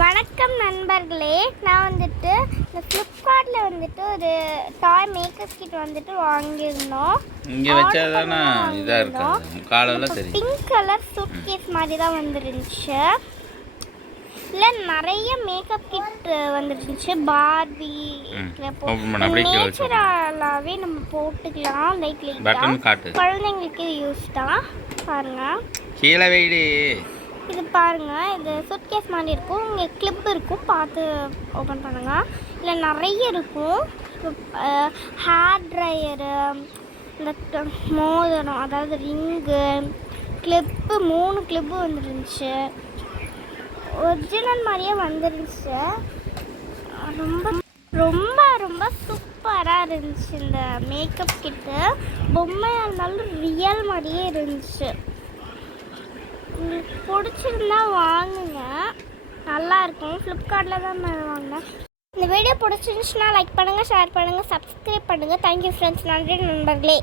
வணக்கம் நண்பர்களே, நான் வந்துட்டு இந்த ஃப்ளிப்கார்ட்டில் வந்துட்டு ஒரு டாய் மேக்கப் கிட் வந்துட்டு வாங்கியிருந்தோம். இங்கே வச்சாதானே இதாக இருக்காது, காலெல்லாம் தெரியும். பிங்க் கலர் சூட் கேஸ் மாதிரி தான் வந்துருந்துச்சு. இல்லை நிறைய மேக்கப் கிட் வந்துருந்துச்சு. பார்பி நேச்சுரலாகவே நம்ம போட்டுக்கலாம். லைட் லைட்டாக குழந்தைங்களுக்கு இது யூஸ் தான். பாருங்கள், கீழே வெயிடு இது பாருங்கள். இது சூட்கேஸ் மாதிரி இருக்கும். இங்கே கிளிப் இருக்கும், பார்த்து ஓப்பன் பண்ணுங்கள். இதில் நிறைய இருக்கும். ஹேர் ட்ரையரு, இந்த மோதிரம், அதாவது ரிங்கு, கிளிப்பு, 3 கிளிப்பு வந்துருந்துச்சு. ஒரிஜினல் மாதிரியே வந்துருந்துச்சு. ரொம்ப ரொம்ப ரொம்ப சூப்பராக இருந்துச்சு இந்த மேக்கப் கிட்டு. பொம்மையாக இருந்தாலும் ரியல் மாதிரியே இருந்துச்சு. உங்களுக்கு பிடிச்சிருந்தா வாங்குங்க, நல்லாயிருக்கும். ஃப்ளிப்கார்ட்டில் தான் நான் வாங்கினேன். இந்த வீடியோ பிடிச்சிருந்துச்சுன்னா லைக் பண்ணுங்கள், ஷேர் பண்ணுங்கள், சப்ஸ்கிரைப் பண்ணுங்கள். Thank you friends. நன்றி நண்பர்களே.